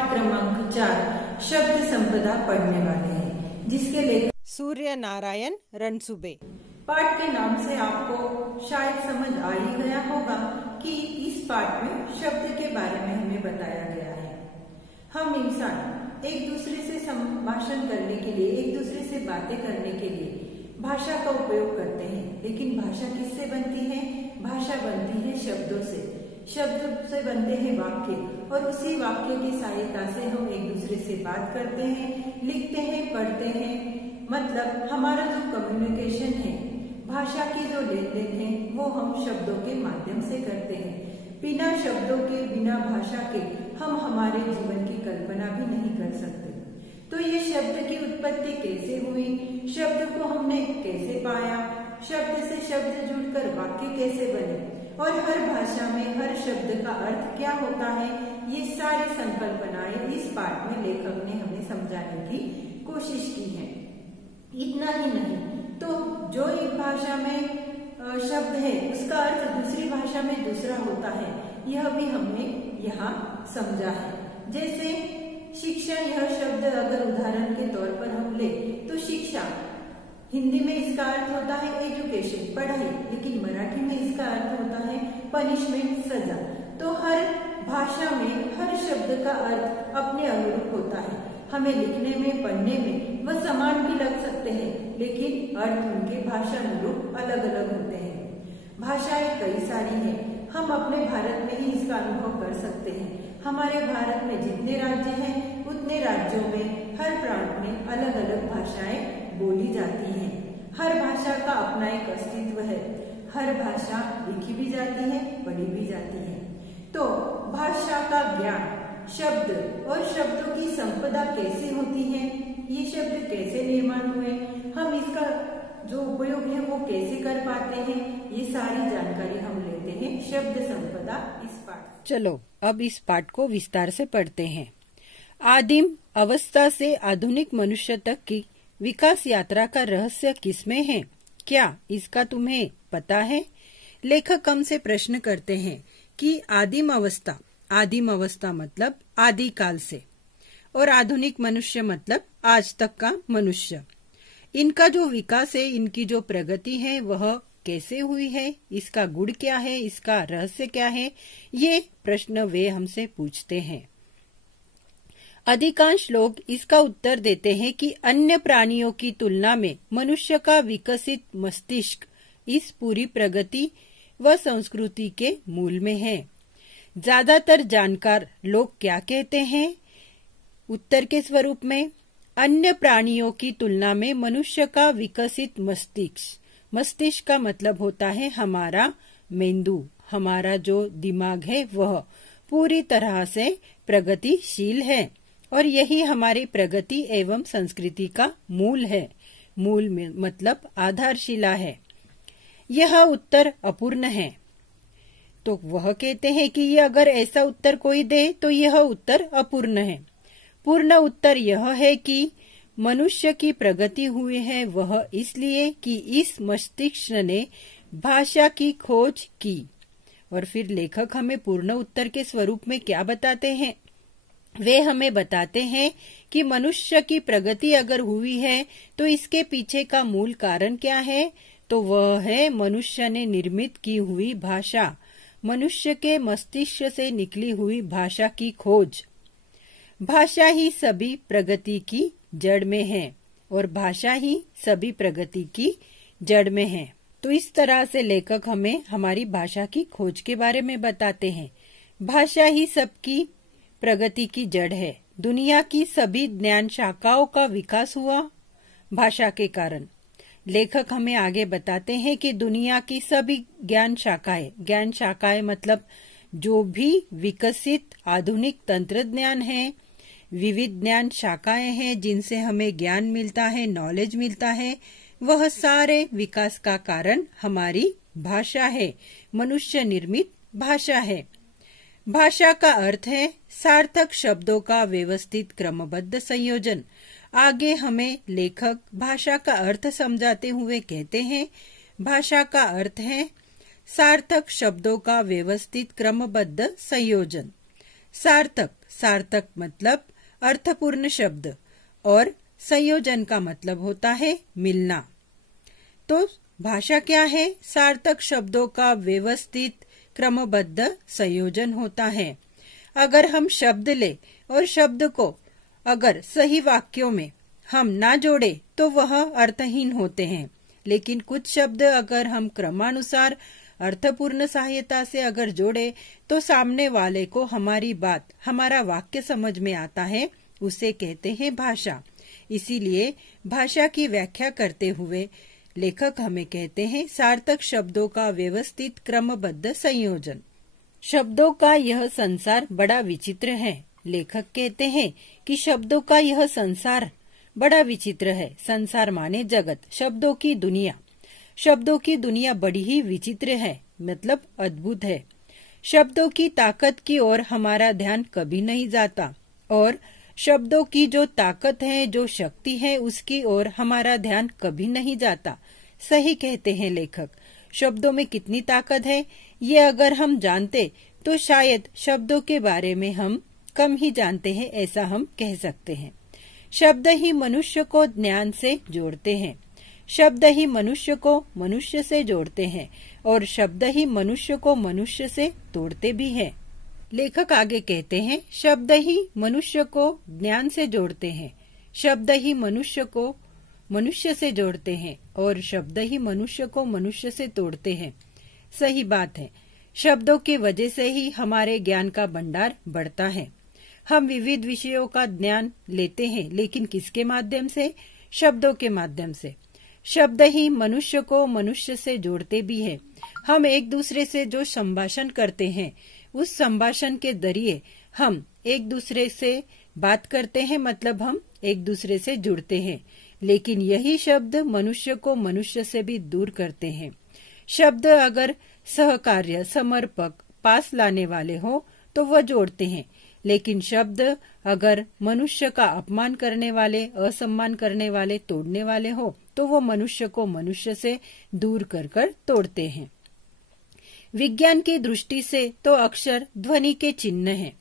पाठ क्रमांक 4 शब्द संपदा पढ़ने वाले हैं, जिसके लेखक सूर्य नारायण रणसुबे। पाठ के नाम से आपको शायद समझ आ ही गया होगा कि इस पाठ में शब्द के बारे में हमें बताया गया है। हम इंसान एक दूसरे से संभाषण करने के लिए, एक दूसरे से बातें करने के लिए भाषा का उपयोग करते हैं, लेकिन भाषा किससे बनती है? भाषा बनती है शब्दों से। शब्द से बनते हैं वाक्य, और उसी वाक्य की सहायता से हम एक दूसरे से बात करते हैं, लिखते हैं, पढ़ते हैं। मतलब हमारा जो कम्युनिकेशन है, भाषा की जो लेन देन है, वो हम शब्दों के माध्यम से करते हैं। बिना शब्दों के, बिना भाषा के हम हमारे जीवन की कल्पना भी नहीं कर सकते। तो ये शब्द की उत्पत्ति कैसे हुई, शब्द को हमने कैसे पाया, शब्द से शब्द जुड़कर वाक्य कैसे बने, और हर भाषा में हर शब्द का अर्थ क्या होता है, ये सारी संकल्पनाएं इस पाठ में लेखक ने हमें समझाने की कोशिश की है। इतना ही नहीं, तो जो एक भाषा में शब्द है, उसका अर्थ दूसरी भाषा में दूसरा होता है, यह भी हमने यहाँ समझा है। जैसे शिक्षा, यह शब्द अगर उदाहरण के तौर पर हम ले तो शिक्षा हिंदी में इसका अर्थ होता है एजुकेशन, पढ़ाई, लेकिन मराठी में इसका अर्थ होता है पनिशमेंट, सजा। तो हर भाषा में हर शब्द का अर्थ अपने अनुरूप होता है। हमें लिखने में, पढ़ने में वह समान भी लग सकते हैं, लेकिन अर्थ उनके भाषा अनुरूप अलग अलग होते हैं। भाषाएं कई सारी हैं, हम अपने भारत में ही इसका अनुभव कर सकते हैं। हमारे भारत में जितने राज्य हैं, उतने राज्यों में हर प्रांत में अलग अलग भाषाएं बोली जाती हैं। हर भाषा का अपना एक अस्तित्व है। हर भाषा लिखी भी जाती है, पढ़ी भी जाती है। तो भाषा का ज्ञान, शब्द और शब्दों की संपदा कैसे होती है, ये शब्द कैसे निर्माण हुए, हम इसका जो उपयोग है वो कैसे कर पाते हैं, ये सारी जानकारी हम लेते हैं शब्द संपदा इस पाठ। चलो अब इस पाठ को विस्तार से पढ़ते हैं। आदिम अवस्था से आधुनिक मनुष्य तक की विकास यात्रा का रहस्य किसमें है? क्या इसका तुम्हें पता है? लेखक हमसे प्रश्न करते हैं कि आदिम अवस्था मतलब आदिकाल से, और आधुनिक मनुष्य मतलब आज तक का मनुष्य, इनका जो विकास है, इनकी जो प्रगति है, वह कैसे हुई है, इसका गुण क्या है, इसका रहस्य क्या है, ये प्रश्न वे हमसे पूछते हैं। अधिकांश लोग इसका उत्तर देते हैं कि अन्य प्राणियों की तुलना में मनुष्य का विकसित मस्तिष्क इस पूरी प्रगति व संस्कृति के मूल में है। ज्यादातर जानकार लोग क्या कहते हैं? उत्तर के स्वरूप में, अन्य प्राणियों की तुलना में मनुष्य का विकसित मस्तिष्क का मतलब होता है हमारा मेंदु, हमारा जो दिमाग है वह पूरी तरह से प्रगतिशील है, और यही हमारी प्रगति एवं संस्कृति का मूल है। मूल मतलब आधारशिला है। यह उत्तर अपूर्ण है। तो वह कहते हैं कि ये अगर ऐसा उत्तर कोई दे तो यह उत्तर अपूर्ण है। पूर्ण उत्तर यह है कि मनुष्य की प्रगति हुई है वह इसलिए कि इस मस्तिष्क ने भाषा की खोज की। और फिर लेखक हमें पूर्ण उत्तर के स्वरूप में क्या बताते हैं? वे हमें बताते हैं कि मनुष्य की प्रगति अगर हुई है तो इसके पीछे का मूल कारण क्या है? तो वह है मनुष्य ने निर्मित की हुई भाषा, मनुष्य के मस्तिष्क से निकली हुई भाषा की खोज। भाषा ही सभी प्रगति की जड़ में है, और भाषा ही सभी प्रगति की जड़ में है। तो इस तरह से लेखक हमें हमारी भाषा की खोज के बारे में बताते हैं। भाषा ही सबकी प्रगति की जड़ है। दुनिया की सभी ज्ञान शाखाओं का विकास हुआ भाषा के कारण। लेखक हमें आगे बताते हैं कि दुनिया की सभी ज्ञान शाखाएं मतलब जो भी विकसित आधुनिक तंत्रज्ञान है, विविध ज्ञान शाखाएं हैं जिनसे हमें ज्ञान मिलता है, नॉलेज मिलता है, वह सारे विकास का कारण हमारी भाषा है, मनुष्य निर्मित भाषा है। भाषा का अर्थ है सार्थक शब्दों का व्यवस्थित क्रमबद्ध संयोजन। आगे हमें लेखक भाषा का अर्थ समझाते हुए कहते हैं, भाषा का अर्थ है सार्थक शब्दों का व्यवस्थित क्रमबद्ध संयोजन। सार्थक, सार्थक मतलब अर्थपूर्ण शब्द, और संयोजन का मतलब होता है मिलना। तो भाषा क्या है? सार्थक शब्दों का व्यवस्थित क्रमबद्ध संयोजन होता है। अगर हम शब्द ले और शब्द को अगर सही वाक्यों में हम ना जोड़े तो वह अर्थहीन होते हैं, लेकिन कुछ शब्द अगर हम क्रमानुसार अर्थपूर्ण सहायता से अगर जोड़े तो सामने वाले को हमारी बात, हमारा वाक्य समझ में आता है, उसे कहते हैं भाषा। इसीलिए भाषा की व्याख्या करते हुए लेखक हमें कहते हैं सार्थक शब्दों का व्यवस्थित क्रमबद्ध संयोजन। शब्दों का यह संसार बड़ा विचित्र है। लेखक कहते हैं कि शब्दों का यह संसार बड़ा विचित्र है। संसार माने जगत, शब्दों की दुनिया। शब्दों की दुनिया बड़ी ही विचित्र है, मतलब अद्भुत है। शब्दों की ताकत की ओर हमारा ध्यान कभी नहीं जाता, और शब्दों की जो ताकत है, जो शक्ति है, उसकी ओर हमारा ध्यान कभी नहीं जाता। सही कहते हैं लेखक। शब्दों में कितनी ताकत है, ये अगर हम जानते तो शायद शब्दों के बारे में हम कम ही जानते हैं, ऐसा हम कह सकते हैं। शब्द ही मनुष्य को ज्ञान से जोड़ते हैं। शब्द ही मनुष्य को मनुष्य से जोड़ते हैं, और शब्द ही मनुष्य को मनुष्य से तोड़ते भी हैं। लेखक आगे कहते हैं शब्द ही मनुष्य को ज्ञान से जोड़ते हैं, शब्द ही मनुष्य को मनुष्य से जोड़ते हैं, और शब्द ही मनुष्य को मनुष्य से तोड़ते हैं। सही बात है। शब्दों की वजह से ही हमारे ज्ञान का भंडार बढ़ता है। हम विविध विषयों का ज्ञान लेते हैं, लेकिन किसके माध्यम से? शब्दों के माध्यम से। शब्द ही मनुष्य को मनुष्य से जोड़ते भी हैं। हम एक दूसरे से जो संभाषण करते हैं, उस संभाषण के जरिए हम एक दूसरे से बात करते हैं, मतलब हम एक दूसरे से जुड़ते हैं। लेकिन यही शब्द मनुष्य को मनुष्य से भी दूर करते हैं। शब्द अगर सहकार्य, समर्पक, पास लाने वाले हो तो वह जोड़ते हैं, लेकिन शब्द अगर मनुष्य का अपमान करने वाले, असम्मान करने वाले, तोड़ने वाले हो तो वो मनुष्य को मनुष्य से दूर कर कर तोड़ते हैं। विज्ञान की दृष्टि से तो अक्षर ध्वनि के चिन्ह हैं,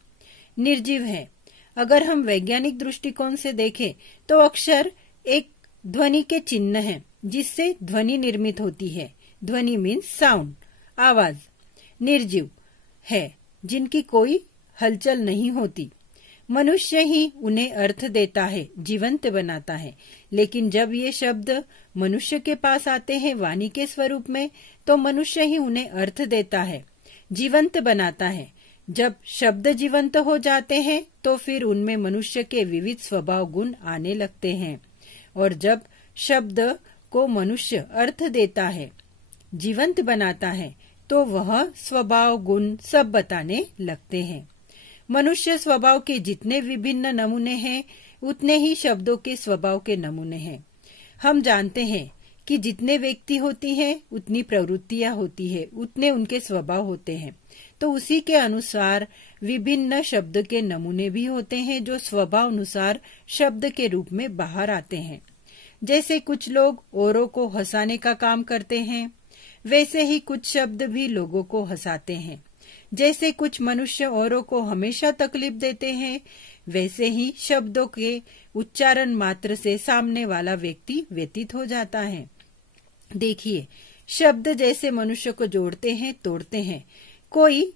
निर्जीव हैं। अगर हम वैज्ञानिक दृष्टिकोण से देखें तो अक्षर एक ध्वनि के चिन्ह हैं, जिससे ध्वनि निर्मित होती है। ध्वनि मीन्स साउंड, आवाज। निर्जीव है, जिनकी कोई हलचल नहीं होती। मनुष्य ही उन्हें अर्थ देता है, जीवंत बनाता है। लेकिन जब ये शब्द मनुष्य के पास आते हैं वाणी के स्वरूप में, तो मनुष्य ही उन्हें अर्थ देता है, जीवंत बनाता है। जब शब्द जीवंत हो जाते हैं तो फिर उनमें मनुष्य के विविध स्वभाव गुण आने लगते हैं, और जब शब्द को मनुष्य अर्थ देता है, जीवंत बनाता है, तो वह स्वभाव गुण सब बताने लगते हैं। मनुष्य स्वभाव के जितने विभिन्न नमूने हैं, उतने ही शब्दों के स्वभाव के नमूने हैं। हम जानते हैं कि जितने व्यक्ति होती हैं, उतनी प्रवृत्तियां होती है, उतने उनके स्वभाव होते हैं। तो उसी के अनुसार विभिन्न शब्द के नमूने भी होते हैं, जो स्वभाव अनुसार शब्द के रूप में बाहर आते हैं। जैसे कुछ लोग औरों को हंसाने का काम करते हैं, वैसे ही कुछ शब्द भी लोगों को हंसाते हैं। जैसे कुछ मनुष्य औरों को हमेशा तकलीफ देते हैं, वैसे ही शब्दों के उच्चारण मात्र से सामने वाला व्यक्ति व्यतीत हो जाता है। देखिए, शब्द जैसे मनुष्य को जोड़ते हैं, तोड़ते हैं। कोई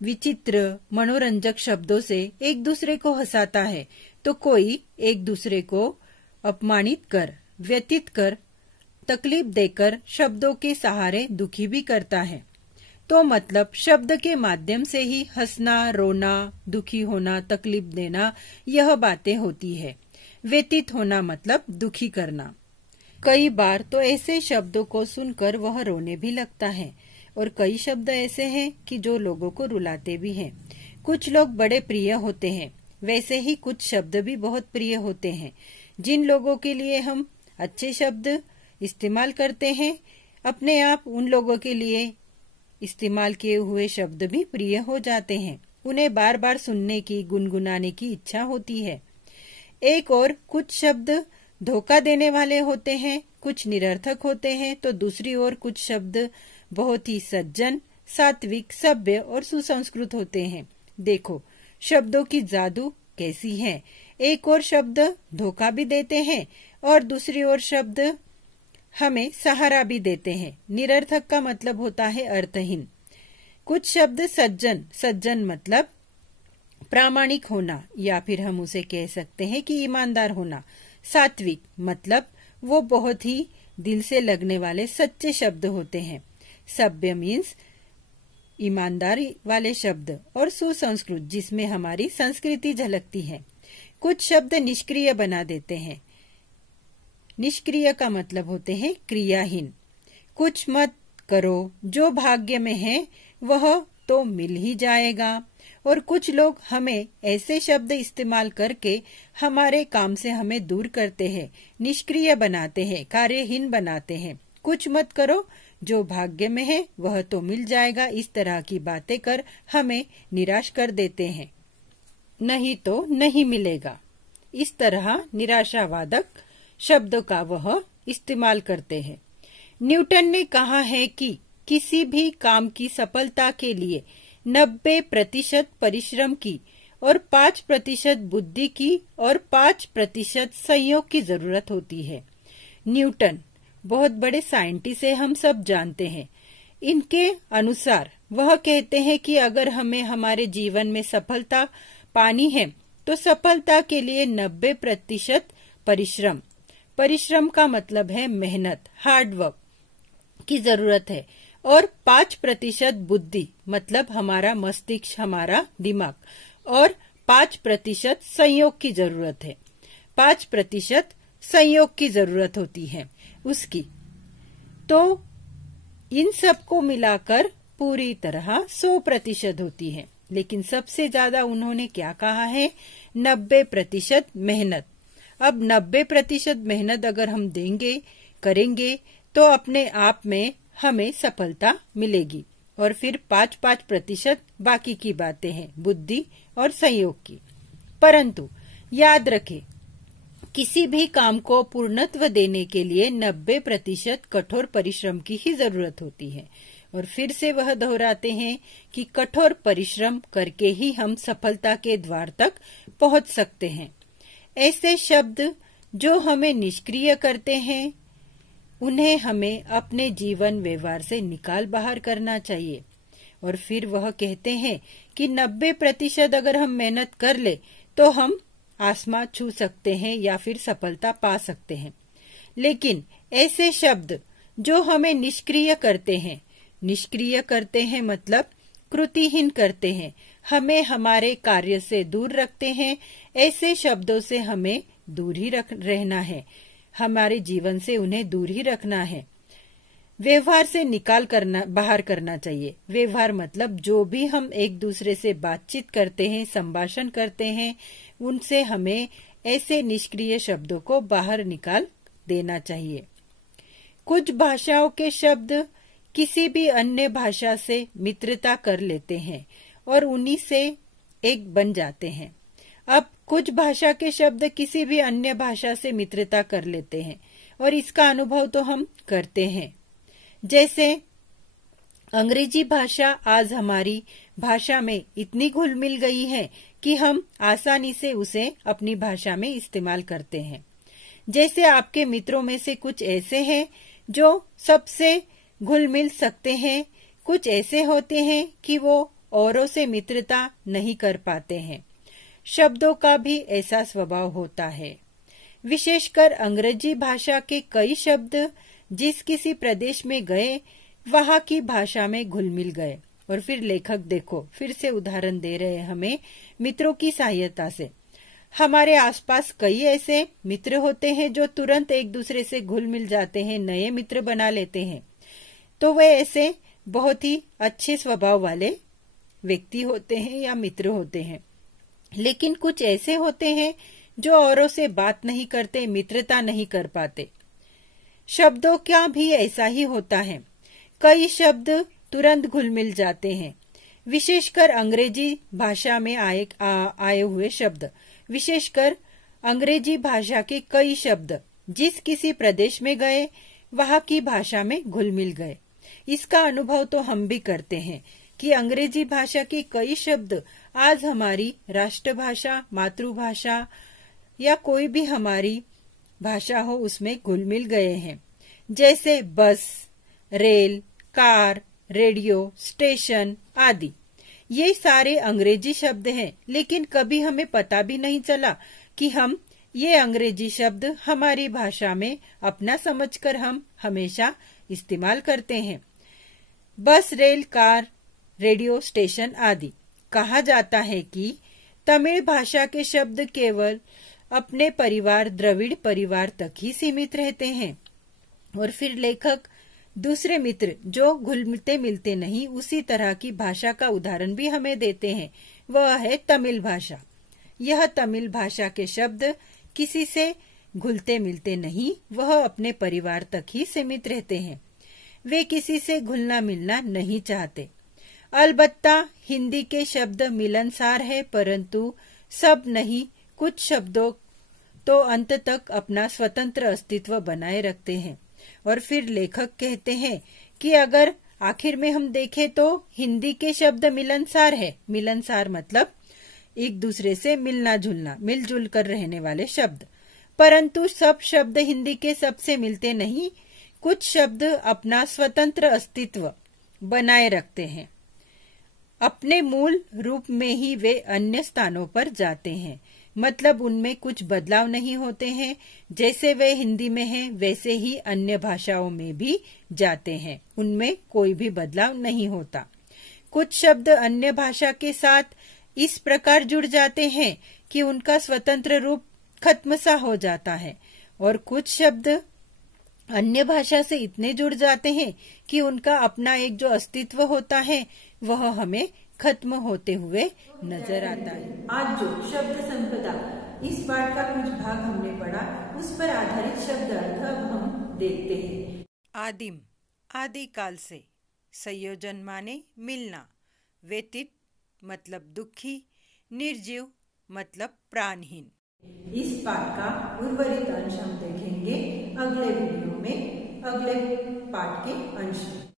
विचित्र मनोरंजक शब्दों से एक दूसरे को हंसाता है, तो कोई एक दूसरे को अपमानित कर, व्यतीत कर, तकलीफ देकर शब्दों के सहारे दुखी भी करता है। तो मतलब शब्द के माध्यम से ही हंसना, रोना, दुखी होना, तकलीफ देना, यह बातें होती है। व्यतीत होना मतलब दुखी करना। कई बार तो ऐसे शब्दों को सुनकर वह रोने भी लगता है, और कई शब्द ऐसे हैं कि जो लोगों को रुलाते भी हैं। कुछ लोग बड़े प्रिय होते हैं, वैसे ही कुछ शब्द भी बहुत प्रिय होते हैं। जिन लोगों के लिए हम अच्छे शब्द इस्तेमाल करते हैं, अपने आप उन लोगों के लिए इस्तेमाल किए हुए शब्द भी प्रिय हो जाते हैं। उन्हें बार बार सुनने की, गुनगुनाने की इच्छा होती है। एक और कुछ शब्द धोखा देने वाले होते हैं, कुछ निरर्थक होते हैं, तो दूसरी ओर कुछ शब्द बहुत ही सज्जन, सात्विक, सभ्य और सुसंस्कृत होते हैं। देखो, शब्दों की जादू कैसी है। एक और शब्द धोखा भी देते हैं और दूसरी ओर शब्द हमें सहारा भी देते हैं। निरर्थक का मतलब होता है अर्थहीन। कुछ शब्द सज्जन, सज्जन मतलब प्रामाणिक होना, या फिर हम उसे कह सकते हैं कि ईमानदार होना। सात्विक मतलब वो बहुत ही दिल से लगने वाले सच्चे शब्द होते हैं। सभ्य मीन्स ईमानदारी वाले शब्द, और सुसंस्कृत जिसमें हमारी संस्कृति झलकती है। कुछ शब्द निष्क्रिय बना देते हैं। निष्क्रिय का मतलब होते हैं क्रियाहीन। कुछ मत करो, जो भाग्य में है वह तो मिल ही जाएगा। और कुछ लोग हमें ऐसे शब्द इस्तेमाल करके हमारे काम से हमें दूर करते हैं, निष्क्रिय बनाते हैं, कार्यहीन बनाते हैं। कुछ मत करो, जो भाग्य में है वह तो मिल जाएगा, इस तरह की बातें कर हमें निराश कर देते हैं। नहीं तो नहीं मिलेगा, इस तरह निराशावादक शब्दों का वह इस्तेमाल करते हैं। न्यूटन ने कहा है कि किसी भी काम की सफलता के लिए 90% परिश्रम की और 5% बुद्धि की और 5% संयोग की जरूरत होती है। न्यूटन बहुत बड़े साइंटिस्ट है, हम सब जानते हैं। इनके अनुसार वह कहते हैं कि अगर हमें हमारे जीवन में सफलता पानी है तो सफलता के लिए 90% परिश्रम, परिश्रम का मतलब है मेहनत, हार्डवर्क की जरूरत है, और 5% बुद्धि मतलब हमारा मस्तिष्क, हमारा दिमाग, और 5% संयोग की जरूरत है। 5% संयोग की जरूरत होती है उसकी। तो इन सबको मिलाकर पूरी तरह 100% होती है। लेकिन सबसे ज्यादा उन्होंने क्या कहा है? 90% मेहनत। अब 90% मेहनत अगर हम देंगे, करेंगे, तो अपने आप में हमें सफलता मिलेगी। और फिर 5% बाकी की बातें हैं, बुद्धि और संयोग की। परंतु याद रखें, किसी भी काम को पूर्णत्व देने के लिए 90% कठोर परिश्रम की ही जरूरत होती है। और फिर से वह दोहराते हैं कि कठोर परिश्रम करके ही हम सफलता के द्वार तक पहुंच सकते हैं। ऐसे शब्द जो हमें निष्क्रिय करते हैं, उन्हें हमें अपने जीवन व्यवहार से निकाल बाहर करना चाहिए। और फिर वह कहते हैं कि 90% अगर हम मेहनत कर ले तो हम आसमां छू सकते हैं या फिर सफलता पा सकते हैं। लेकिन ऐसे शब्द जो हमें निष्क्रिय करते हैं, निष्क्रिय करते हैं मतलब कृतिहीन करते हैं, हमें हमारे कार्य से दूर रखते हैं, ऐसे शब्दों से हमें दूर ही रहना है, हमारे जीवन से उन्हें दूर ही रखना है। व्यवहार से निकाल करना, बाहर करना चाहिए। व्यवहार मतलब जो भी हम एक दूसरे से बातचीत करते हैं, संभाषण करते हैं, उनसे हमें ऐसे निष्क्रिय शब्दों को बाहर निकाल देना चाहिए। कुछ भाषाओं के शब्द किसी भी अन्य भाषा से मित्रता कर लेते हैं और उन्हीं से एक बन जाते हैं। अब कुछ भाषा के शब्द किसी भी अन्य भाषा से मित्रता कर लेते हैं और इसका अनुभव तो हम करते हैं। जैसे अंग्रेजी भाषा आज हमारी भाषा में इतनी घुल मिल गई है कि हम आसानी से उसे अपनी भाषा में इस्तेमाल करते हैं। जैसे आपके मित्रों में से कुछ ऐसे हैं जो सबसे घुल मिल सकते हैं, कुछ ऐसे होते हैं कि वो औरों से मित्रता नहीं कर पाते हैं। शब्दों का भी ऐसा स्वभाव होता है। विशेषकर अंग्रेजी भाषा के कई शब्द जिस किसी प्रदेश में गए वहां की भाषा में घुल मिल गए। और फिर लेखक देखो, फिर से उदाहरण दे रहे हैं हमें मित्रों की सहायता से। हमारे आसपास कई ऐसे मित्र होते हैं जो तुरंत एक दूसरे से घुल मिल जाते हैं, नए मित्र बना लेते हैं। तो वे ऐसे बहुत ही अच्छे स्वभाव वाले व्यक्ति होते हैं या मित्र होते हैं। लेकिन कुछ ऐसे होते हैं जो औरों से बात नहीं करते, मित्रता नहीं कर पाते। शब्दों का भी ऐसा ही होता है। कई शब्द तुरंत घुल मिल जाते हैं, विशेषकर अंग्रेजी भाषा में आए हुए शब्द। विशेषकर अंग्रेजी भाषा के कई शब्द जिस किसी प्रदेश में गए वहां की भाषा में घुल मिल गए। इसका अनुभव तो हम भी करते हैं कि अंग्रेजी भाषा के कई शब्द आज हमारी राष्ट्रभाषा, मातृभाषा या कोई भी हमारी भाषा हो उसमें घुल मिल गए हैं। जैसे बस, रेल, कार, रेडियो, स्टेशन आदि। ये सारे अंग्रेजी शब्द हैं, लेकिन कभी हमें पता भी नहीं चला कि हम ये अंग्रेजी शब्द हमारी भाषा में अपना समझकर हम हमेशा इस्तेमाल करते हैं। बस, रेल, कार, रेडियो, स्टेशन आदि। कहा जाता है कि तमिल भाषा के शब्द केवल अपने परिवार द्रविड़ परिवार तक ही सीमित रहते हैं और फिर लेखक दूसरे मित्र जो घुलते मिलते नहीं उसी तरह की भाषा का उदाहरण भी हमें देते हैं, वह है तमिल भाषा। यह तमिल भाषा के शब्द किसी से घुलते मिलते नहीं, वह अपने परिवार तक ही सीमित रहते हैं। वे किसी से घुलना मिलना नहीं चाहते। अलबत्ता हिंदी के शब्द मिलनसार है, परंतु सब नहीं। कुछ शब्दों तो अंत तक अपना स्वतंत्र अस्तित्व बनाए रखते हैं। और फिर लेखक कहते हैं कि अगर आखिर में हम देखें तो हिंदी के शब्द मिलनसार है। मिलनसार मतलब एक दूसरे से मिलना जुलना, मिलजुल कर रहने वाले शब्द। परंतु सब शब्द हिंदी के सबसे मिलते नहीं। कुछ शब्द अपना स्वतंत्र अस्तित्व बनाए रखते हैं। अपने मूल रूप में ही वे अन्य स्थानों पर जाते हैं, मतलब उनमें कुछ बदलाव नहीं होते हैं। जैसे वे हिंदी में हैं, वैसे ही अन्य भाषाओं में भी जाते हैं, उनमें कोई भी बदलाव नहीं होता। कुछ शब्द अन्य भाषा के साथ इस प्रकार जुड़ जाते हैं कि उनका स्वतंत्र रूप खत्म सा हो जाता है, और कुछ शब्द अन्य भाषा से इतने जुड़ जाते हैं कि उनका अपना एक जो अस्तित्व होता है वह हमें खत्म होते हुए नजर आता है। आज जो शब्द संपदा इस पाठ का कुछ भाग हमने पढ़ा, उस पर आधारित शब्द अर्थ अब हम देखते हैं। आदिम, आदिकाल से। संयोजन माने मिलना। व्यतीत मतलब दुखी। निर्जीव मतलब प्राणहीन। इस पाठ का उर्वरित अंश हम देखेंगे अगले वीडियो में, अगले पाठ के अंश में।